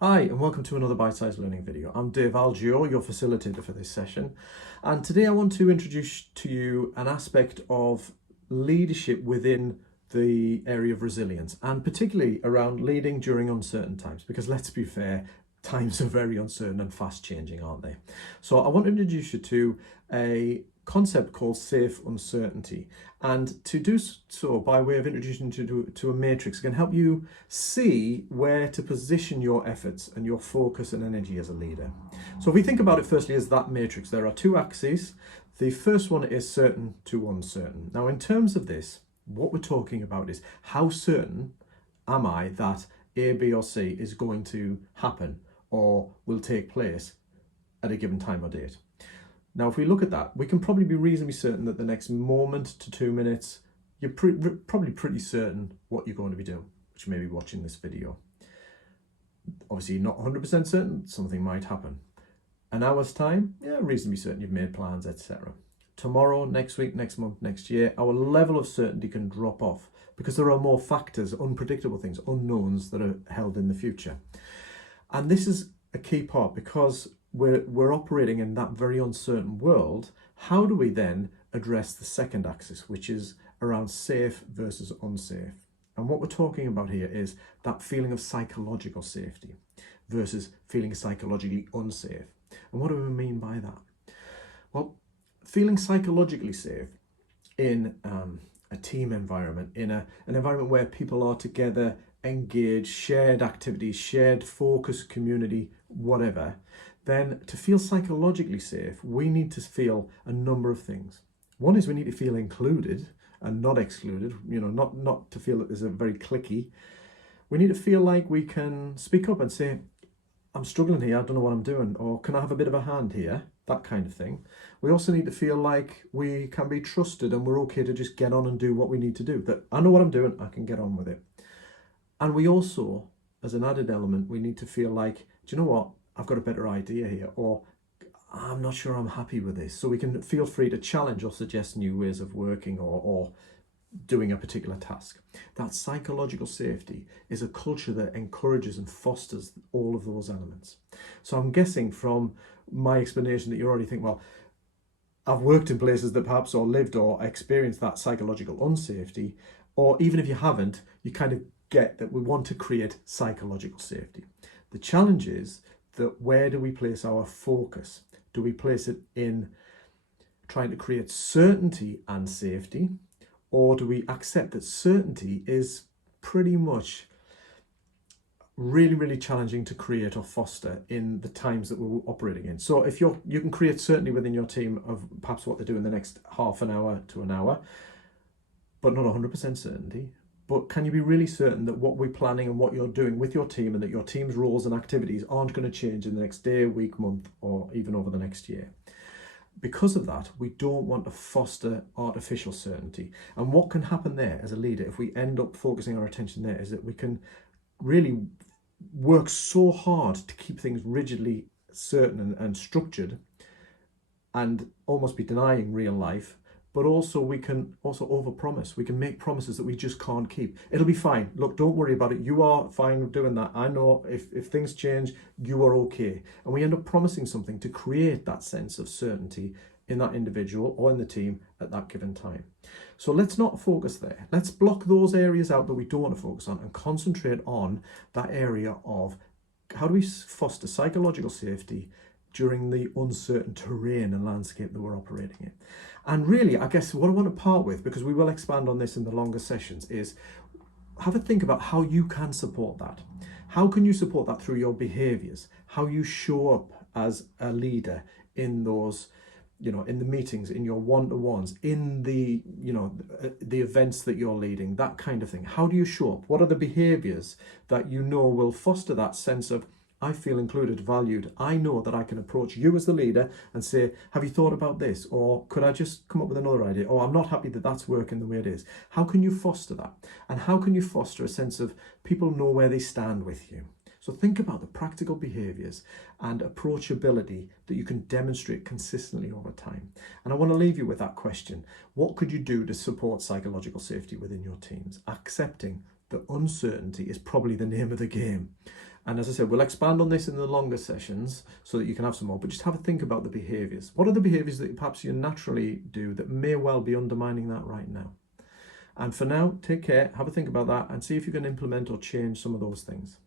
Hi and welcome to another bite-sized learning video. I'm Dave Algio, your facilitator for this session, and today I want to introduce to you an aspect of leadership within the area of resilience, and particularly around leading during uncertain times, because let's be fair, times are very uncertain and fast changing, aren't they? So I want to introduce you to a concept called safe uncertainty, and to do so by way of introducing you to a matrix can help you see where to position your efforts and your focus and energy as a leader. So if we think about it firstly as that matrix, there are two axes. The first one is certain to uncertain. Now in terms of this, what we're talking about is how certain am I that A, B or C is going to happen or will take place at a given time or date. Now, if we look at that, we can probably be reasonably certain that the next moment to 2 minutes, you're probably pretty certain what you're going to be doing, which may be watching this video. Obviously, not 100% certain, something might happen. An hour's time, yeah, reasonably certain you've made plans, etc. Tomorrow, next week, next month, next year, our level of certainty can drop off because there are more factors, unpredictable things, unknowns that are held in the future. And this is a key part because we're operating in that very uncertain world. How do we then address the second axis, which is around safe versus unsafe? And what we're talking about here is that feeling of psychological safety versus feeling psychologically unsafe. And what do we mean by that? Well, feeling psychologically safe in a team environment, in an environment where people are together, engaged, shared activities, shared focus, community, whatever, then to feel psychologically safe, we need to feel a number of things. One is we need to feel included and not excluded, not to feel that there's a very cliquey. We need to feel like we can speak up and say, I'm struggling here, I don't know what I'm doing, or can I have a bit of a hand here? That kind of thing. We also need to feel like we can be trusted and we're okay to just get on and do what we need to do. That I know what I'm doing, I can get on with it. And we also, as an added element, we need to feel like, do you know what? I've got a better idea here, or I'm not sure I'm happy with this. So we can feel free to challenge or suggest new ways of working or doing a particular task. That psychological safety is a culture that encourages and fosters all of those elements. So I'm guessing from my explanation that you already think, well, I've worked in places that perhaps or lived or experienced that psychological unsafety, or even if you haven't, you kind of get that we want to create psychological safety. The challenge is that where do we place our focus? Do we place it in trying to create certainty and safety, or do we accept that certainty is pretty much really challenging to create or foster in the times that we're operating in? So if you can create certainty within your team of perhaps what they do in the next half an hour to an hour, but not 100% certainty. But can you be really certain that what we're planning and what you're doing with your team and that your team's roles and activities aren't going to change in the next day, week, month, or even over the next year? Because of that, we don't want to foster artificial certainty. And what can happen there as a leader, if we end up focusing our attention there, is that we can really work so hard to keep things rigidly certain and structured and almost be denying real life. But also we can also overpromise. We can make promises that we just can't keep. It'll be fine. Look, don't worry about it. You are fine doing that. I know if things change, you are okay. And we end up promising something to create that sense of certainty in that individual or in the team at that given time. So let's not focus there. Let's block those areas out that we don't want to focus on and concentrate on that area of how do we foster psychological safety during the uncertain terrain and landscape that we're operating in. And really, I guess what I want to part with, because we will expand on this in the longer sessions, is have a think about how you can support that. How can you support that through your behaviors? How you show up as a leader in those, in the meetings, in your one-to-ones, in the, the events that you're leading, that kind of thing. How do you show up? What are the behaviors that you know will foster that sense of, I feel included, valued. I know that I can approach you as the leader and say, have you thought about this? Or could I just come up with another idea? Or I'm not happy that that's working the way it is. How can you foster that? And how can you foster a sense of people know where they stand with you? So think about the practical behaviors and approachability that you can demonstrate consistently over time. And I want to leave you with that question. What could you do to support psychological safety within your teams? Accepting that uncertainty is probably the name of the game. And as I said, we'll expand on this in the longer sessions so that you can have some more, but just have a think about the behaviours. What are the behaviours that perhaps you naturally do that may well be undermining that right now? And for now, take care, have a think about that, and see if you can implement or change some of those things.